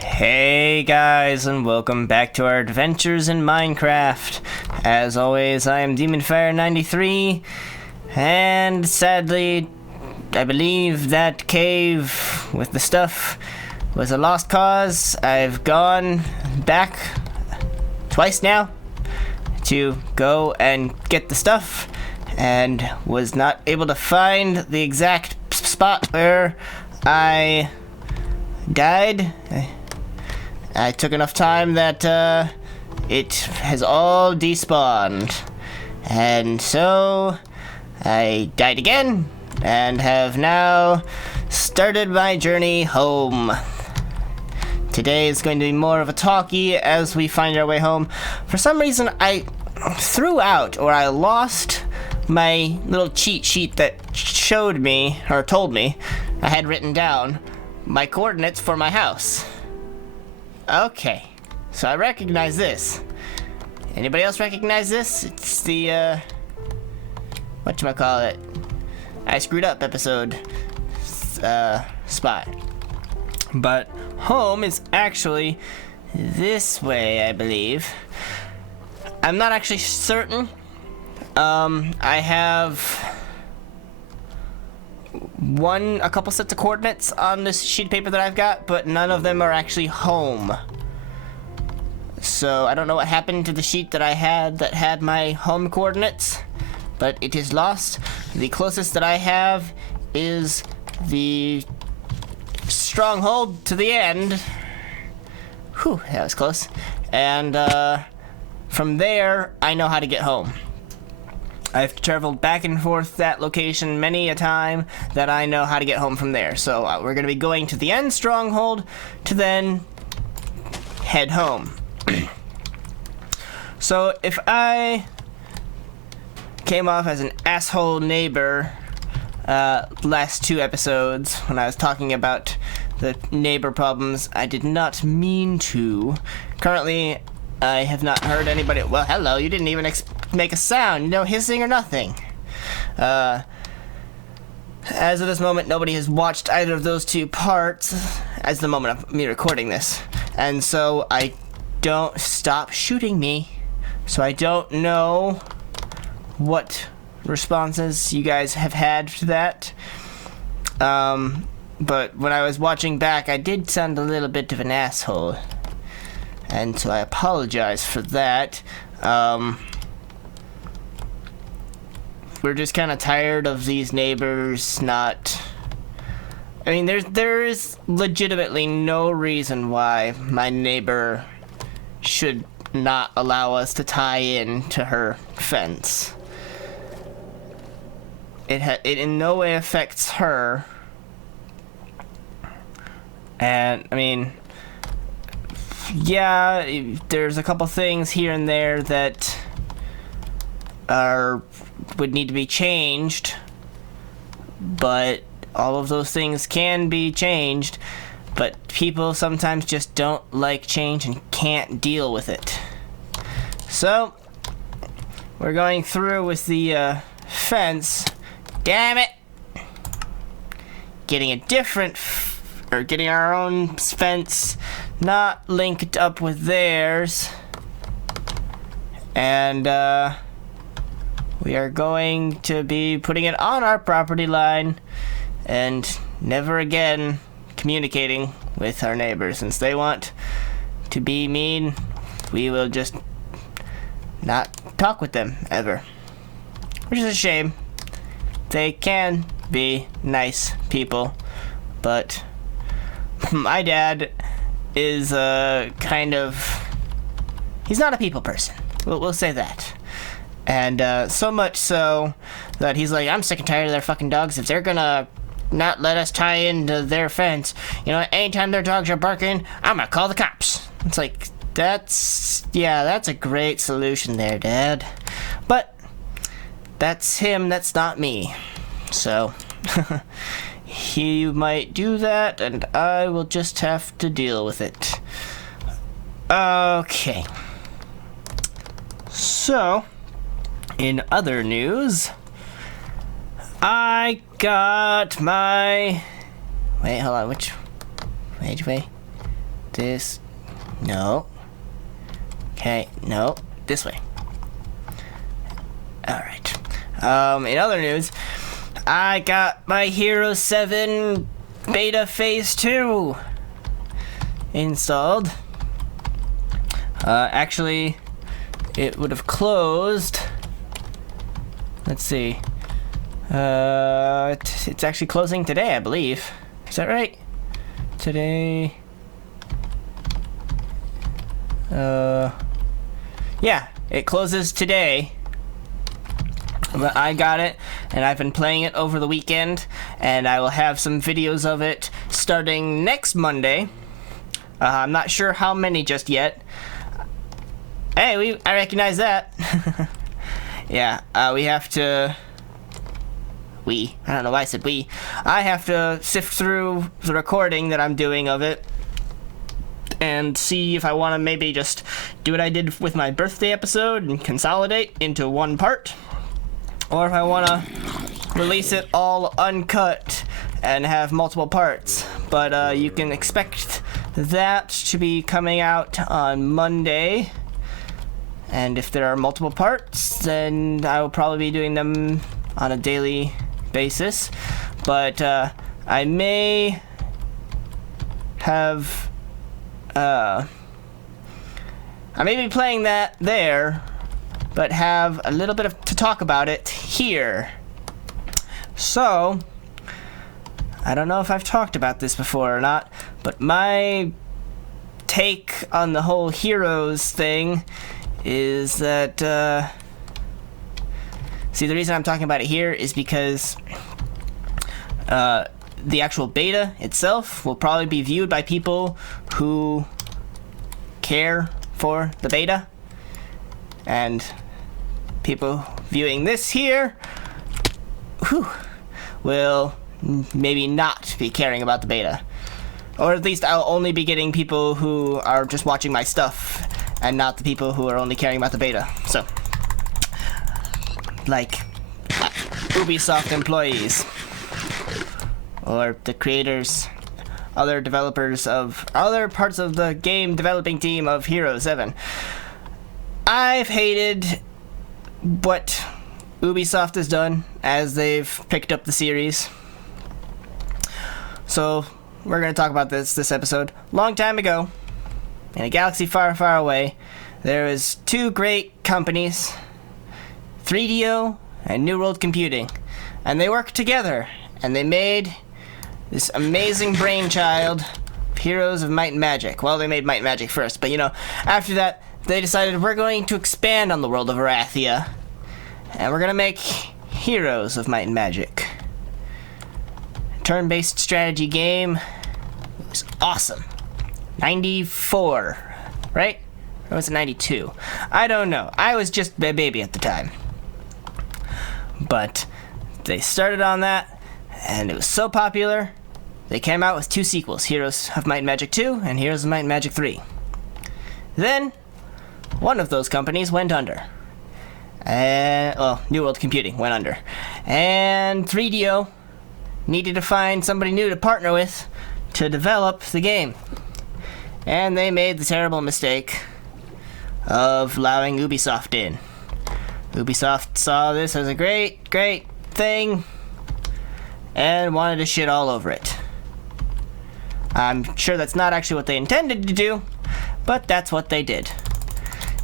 Hey guys, and welcome back to our adventures in Minecraft. As always, I am DemonFire93, and sadly, I believe that cave with the stuff was a lost cause. I've gone back twice now to go and get the stuff, and was not able to find the exact spot where I died. I took enough time that it has all despawned, and so I died again and have now started my journey home. Today is going to be more of a talkie as we find our way home. For some reason I threw out, or I lost, my little cheat sheet that showed me, or told me, I had written down my coordinates for my house. Okay, so I recognize this. Anybody else recognize this? It's the, whatchamacallit, I screwed up episode, spot. But home is actually this way, I believe. I'm not actually certain. I have a couple sets of coordinates on this sheet of paper that I've got, but none of them are actually home. So I don't know what happened to the sheet that I had that had my home coordinates, but it is lost. The closest that I have is the stronghold to the end. Whew, that was close. And from there, I know how to get home. I've traveled back and forth that location many a time that I know how to get home from there. So we're going to be going to the end stronghold to then head home. So if I came off as an asshole neighbor last two episodes when I was talking about the neighbor problems, I did not mean to. Currently, I have not heard anybody. Well, hello, you didn't even make a sound, no hissing or nothing. As of this moment, nobody has watched either of those two parts as the moment of me recording this. And so I don't stop shooting me. So I don't know what responses you guys have had to that. But when I was watching back, I did sound a little bit of an asshole. And so I apologize for that. We're just kind of tired of these neighbors not... I mean, there is legitimately no reason why my neighbor should not allow us to tie in to her fence. It in no way affects her. And, I mean... yeah, there's a couple things here and there that would need to be changed, but all of those things can be changed, but people sometimes just don't like change and can't deal with it. So we're going through with the fence. Damn it! Getting a different getting our own fence, not linked up with theirs. And we are going to be putting it on our property line and never again communicating with our neighbors. Since they want to be mean, we will just not talk with them ever, which is a shame. They can be nice people, but my dad is kind of... he's not a people person. We'll say that. And so much so that he's like, I'm sick and tired of their fucking dogs. If they're gonna not let us tie into their fence, you know, anytime their dogs are barking, I'm gonna call the cops. It's like, that's a great solution there, Dad. But that's him, that's not me. So he might do that, and I will just have to deal with it. Okay. So, in other news, I got my... wait, hold on, which way? This. No. Okay, no. This way. Alright. In other news, I got my Heroes 7 Beta Phase 2 installed. Actually, it would have closed. Let's see. It's actually closing today, I believe. Is that right? Today. Yeah, it closes today. But I got it, and I've been playing it over the weekend, and I will have some videos of it starting next Monday. I'm not sure how many just yet. Hey, I recognize that. Yeah, we have to... I don't know why I said we. I have to sift through the recording that I'm doing of it and see if I want to maybe just do what I did with my birthday episode and consolidate into one part, or if I want to release it all uncut and have multiple parts. But you can expect that to be coming out on Monday, and if there are multiple parts, then I will probably be doing them on a daily basis. But I may have I may be playing that there, but have a little bit to talk about it here. So I don't know if I've talked about this before or not, but my take on the whole Heroes thing is that see, the reason I'm talking about it here is because the actual beta itself will probably be viewed by people who care for the beta, and people viewing this here will maybe not be caring about the beta, or at least I'll only be getting people who are just watching my stuff and not the people who are only caring about the beta. So, like Ubisoft employees, or the creators, other developers of other parts of the game developing team of Heroes 7. I've hated what Ubisoft has done as they've picked up the series. So we're going to talk about this episode. Long time ago, in a galaxy far, far away, there was two great companies, 3DO and New World Computing, and they worked together, and they made this amazing brainchild, Heroes of Might and Magic. Well, they made Might and Magic first, but after that, they decided we're going to expand on the world of Arathia, and we're gonna make Heroes of Might and Magic. Turn-based strategy game. It was awesome. 94, right? Or was it 92? I don't know. I was just a baby at the time. But they started on that, and it was so popular, they came out with two sequels, Heroes of Might and Magic 2 and Heroes of Might and Magic 3. Then, one of those companies went under. New World Computing went under. And 3DO needed to find somebody new to partner with to develop the game. And they made the terrible mistake of allowing Ubisoft in. Ubisoft saw this as a great thing and wanted to shit all over it. I'm sure that's not actually what they intended to do, but that's what they did.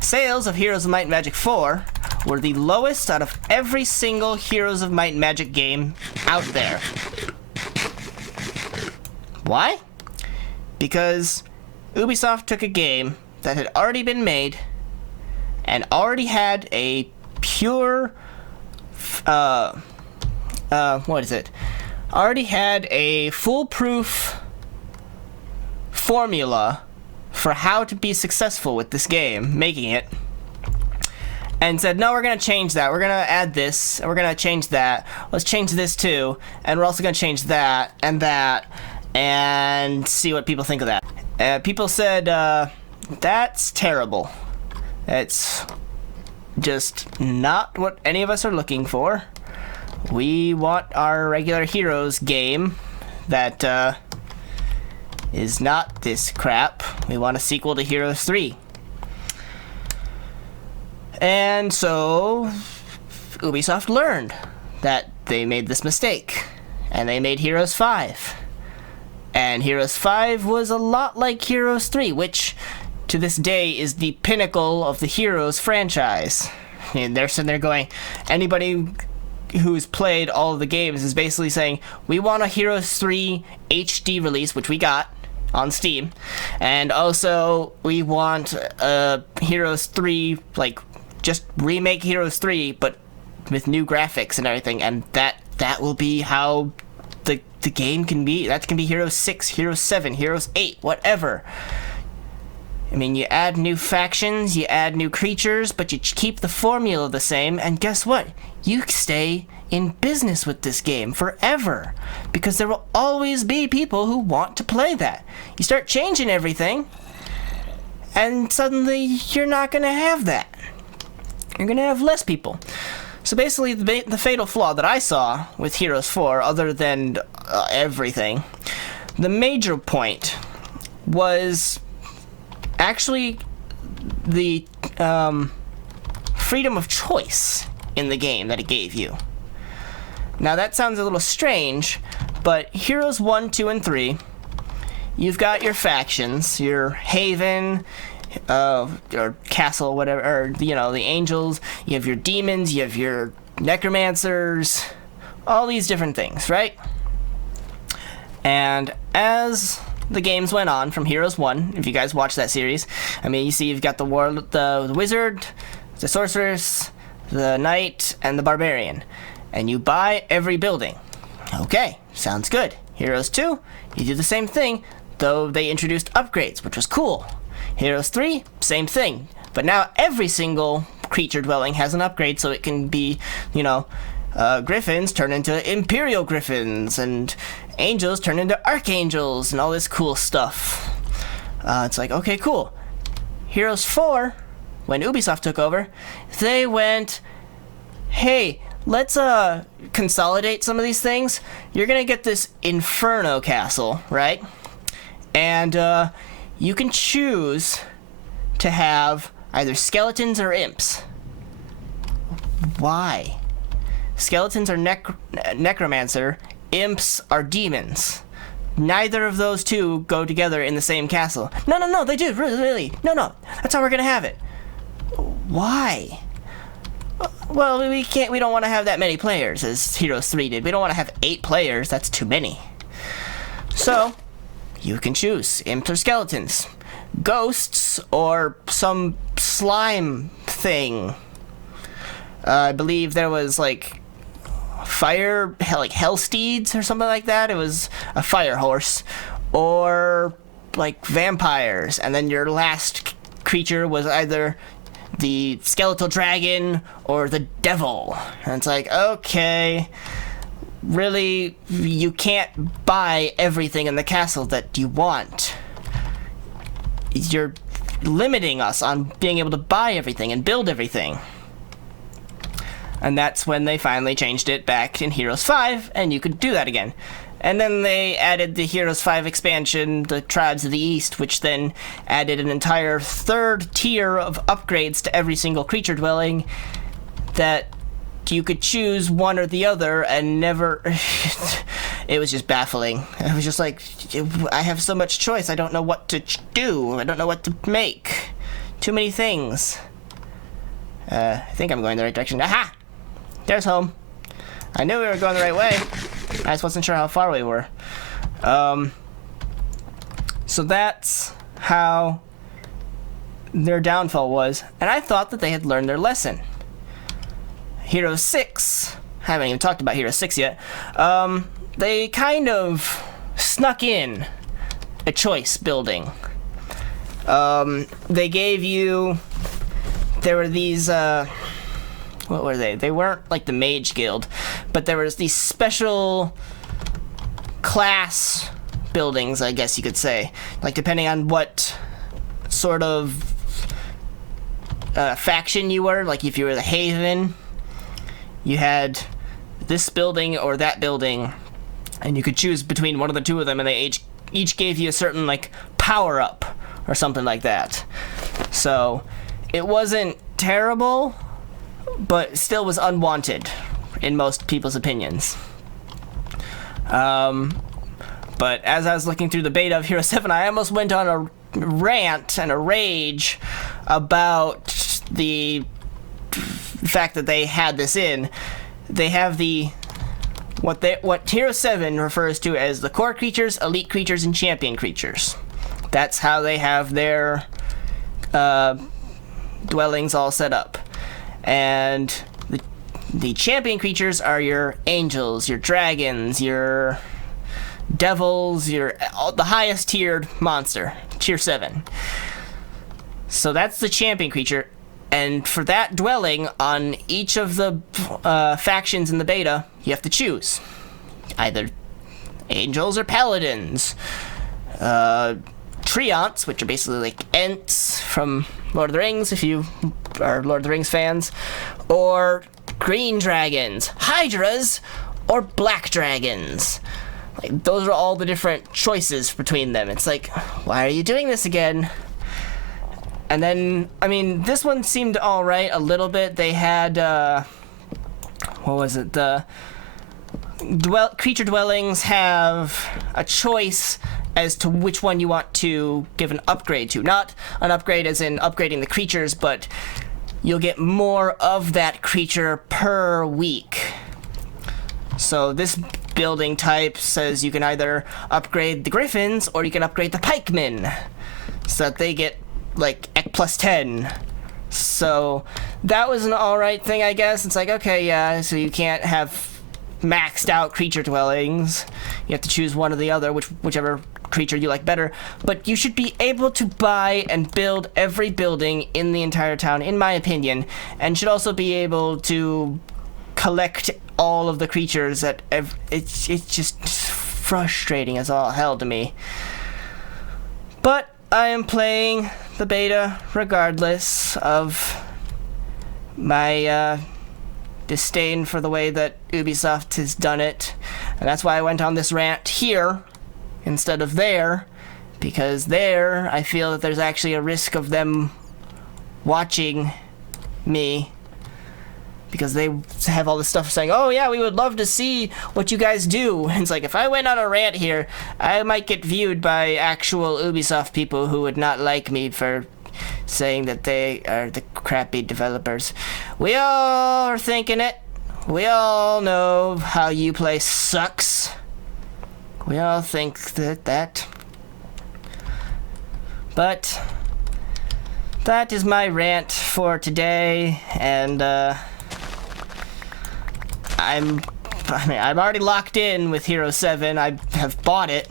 Sales of Heroes of Might and Magic 4 were the lowest out of every single Heroes of Might and Magic game out there. Why? Because Ubisoft took a game that had already been made and already had a pure already had a foolproof formula for how to be successful with this game, making it, and said, no, we're gonna change that, we're gonna add this, and we're gonna change that, let's change this too, and we're also gonna change that, and see what people think of that. People said, that's terrible. It's just not what any of us are looking for. We want our regular Heroes game that is not this crap. We want a sequel to Heroes 3. And so Ubisoft learned that they made this mistake, and they made Heroes 5. And Heroes 5 was a lot like Heroes 3, which to this day is the pinnacle of the Heroes franchise. And they're sitting there going, anybody who's played all of the games is basically saying, we want a Heroes 3 HD release, which we got on Steam, and also we want Heroes 3, like, just remake Heroes 3, but with new graphics and everything, and that will be how the game can be. That can be Heroes 6, Heroes 7, Heroes 8, whatever. I mean, you add new factions, you add new creatures, but you keep the formula the same, and guess what? You stay in business with this game forever, because there will always be people who want to play that. You start changing everything, and suddenly you're not going to have that. You're going to have less people. So basically, the fatal flaw that I saw with Heroes 4, other than everything, the major point was actually the freedom of choice in the game that it gave you. Now that sounds a little strange, but Heroes 1, 2, and 3, you've got your factions, your Haven, or Castle, whatever, or, you know, the Angels, you have your Demons, you have your Necromancers, all these different things, right? And as the games went on from Heroes 1, if you guys watch that series, I mean, you see you've got the Wizard, the Sorceress, the Knight, and the Barbarian. And you buy every building. Okay, sounds good. Heroes 2, you do the same thing, though they introduced upgrades, which was cool. Heroes 3, same thing. But now every single creature dwelling has an upgrade, so it can be, you know, Griffins turn into Imperial Griffins, and Angels turn into Archangels, and all this cool stuff. It's like, okay, cool. Heroes 4, when Ubisoft took over, they went, hey, let's consolidate some of these things. You're gonna get this Inferno Castle, right? And you can choose to have either skeletons or imps. Why? Skeletons are necromancer, imps are demons. Neither of those two go together in the same castle. No, they do, really. No, that's how we're gonna have it. Why? Well, we don't want to have that many players, as Heroes 3 did. We don't want to have 8 players, that's too many. So, you can choose imps or skeletons, ghosts, or some slime thing. I believe there was, like, like hell steeds or something like that. It was a fire horse, or like vampires, and then your last creature was either the skeletal dragon or the devil. And it's like, okay, really, you can't buy everything in the castle that you want. You're limiting us on being able to buy everything and build everything. And that's when they finally changed it back in Heroes 5, and you could do that again. And then they added the Heroes 5 expansion, the Tribes of the East, which then added an entire third tier of upgrades to every single creature dwelling that you could choose one or the other and never... It was just baffling. I was just like, I have so much choice, I don't know what to do. I don't know what to make. Too many things. I think I'm going the right direction. Aha! There's home. I knew we were going the right way. I just wasn't sure how far we were. So that's how their downfall was. And I thought that they had learned their lesson. Heroes 6, I haven't even talked about Heroes 6 yet, they kind of snuck in a choice building. They gave you... There were these... what were they? They weren't like the Mage Guild, but there was these special class buildings, I guess you could say. Like, depending on what sort of faction you were, like if you were the Haven, you had this building or that building, and you could choose between one of the two of them, and they each gave you a certain like power up or something like that. So it wasn't terrible, but still was unwanted in most people's opinions. But as I was looking through the beta of Hero 7, I almost went on a rant and a rage about the fact that they had this in. They have what Hero 7 refers to as the core creatures, elite creatures, and champion creatures. That's how they have their dwellings all set up. And the champion creatures are your angels, your dragons, your devils, the highest tiered monster, tier 7. So that's the champion creature, and for that dwelling on each of the factions in the beta, you have to choose either angels or paladins, treants, which are basically like Ents from Lord of the Rings, if you are Lord of the Rings fans, or green dragons, hydras, or black dragons. Like, those are all the different choices between them. It's like, why are you doing this again? And then, I mean, this one seemed alright a little bit. They had, what was it? The creature dwellings have a choice as to which one you want to give an upgrade to. Not an upgrade as in upgrading the creatures, but you'll get more of that creature per week. So this building type says you can either upgrade the griffins or you can upgrade the pikemen so that they get like plus 10. So that was an alright thing, I guess. It's like, okay, yeah, so you can't have maxed out creature dwellings. You have to choose one or the other, whichever creature you like better. But you should be able to buy and build every building in the entire town, in my opinion, and should also be able to collect all of the creatures that it's just frustrating as all hell to me. But I am playing the beta regardless of my disdain for the way that Ubisoft has done it, and that's why I went on this rant here instead of there, because there I feel that there's actually a risk of them watching me, because they have all this stuff saying, oh yeah, we would love to see what you guys do. And it's like, if I went on a rant here, I might get viewed by actual Ubisoft people who would not like me for saying that they are the crappy developers. We all are thinking it. We all know how Uplay sucks. We all think that. But that is my rant for today, and I'm already locked in with Hero 7. I have bought it,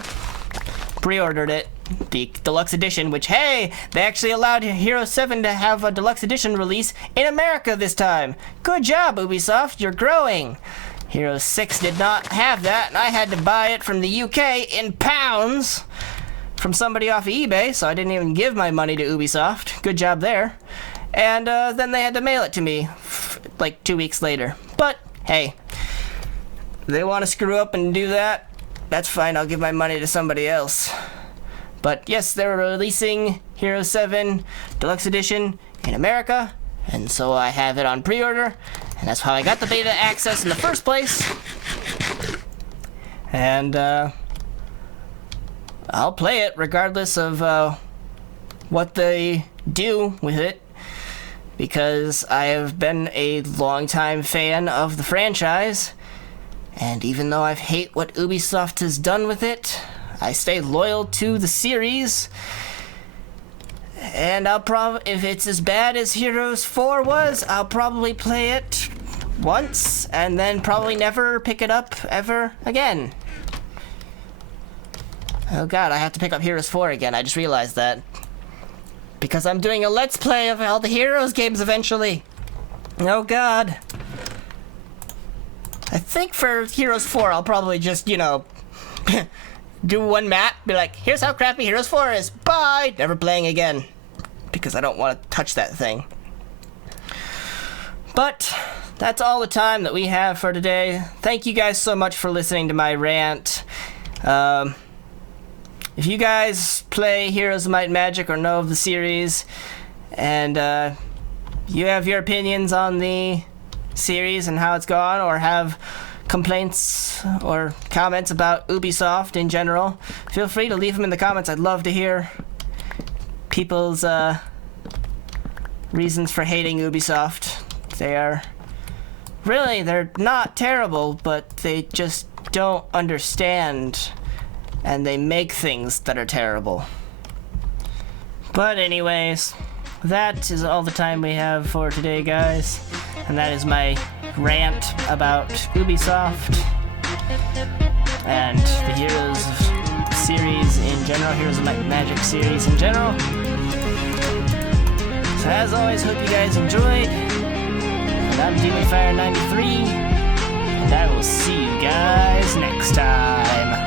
pre-ordered it, the deluxe edition, which, hey, they actually allowed Hero 7 to have a deluxe edition release in America this time. Good job, Ubisoft, you're growing. Hero 6 did not have that, and I had to buy it from the UK in pounds from somebody off of eBay, so I didn't even give my money to Ubisoft. Good job there. And then they had to mail it to me like 2 weeks later. But hey, they want to screw up and do that, that's fine. I'll give my money to somebody else. But yes, they're releasing Hero 7 Deluxe Edition in America, and so I have it on pre-order, and that's how I got the beta access in the first place. And I'll play it regardless of what they do with it, because I have been a longtime fan of the franchise, and even though I hate what Ubisoft has done with it, I stay loyal to the series. And I'll if it's as bad as Heroes 4 was, I'll probably play it once and then probably never pick it up ever again. Oh god, I have to pick up Heroes 4 again. I just realized that, because I'm doing a Let's Play of all the Heroes games eventually. Oh god. I think for Heroes 4, I'll probably just, you know, do one map, be like, here's how crappy Heroes 4 is, bye! Never playing again. Because I don't want to touch that thing. But that's all the time that we have for today. Thank you guys so much for listening to my rant. if you guys play Heroes of Might and Magic or know of the series, and you have your opinions on the series and how it's gone, or have complaints or comments about Ubisoft in general, feel free to leave them in the comments. I'd love to hear people's reasons for hating Ubisoft. They're not terrible, but they just don't understand, and they make things that are terrible. But anyways, that is all the time we have for today, guys, and that is my rant about Ubisoft and the Heroes series in general, Heroes of Might and Magic series in general. So as always, hope you guys enjoyed, and I'm DemonFire93, and I will see you guys next time.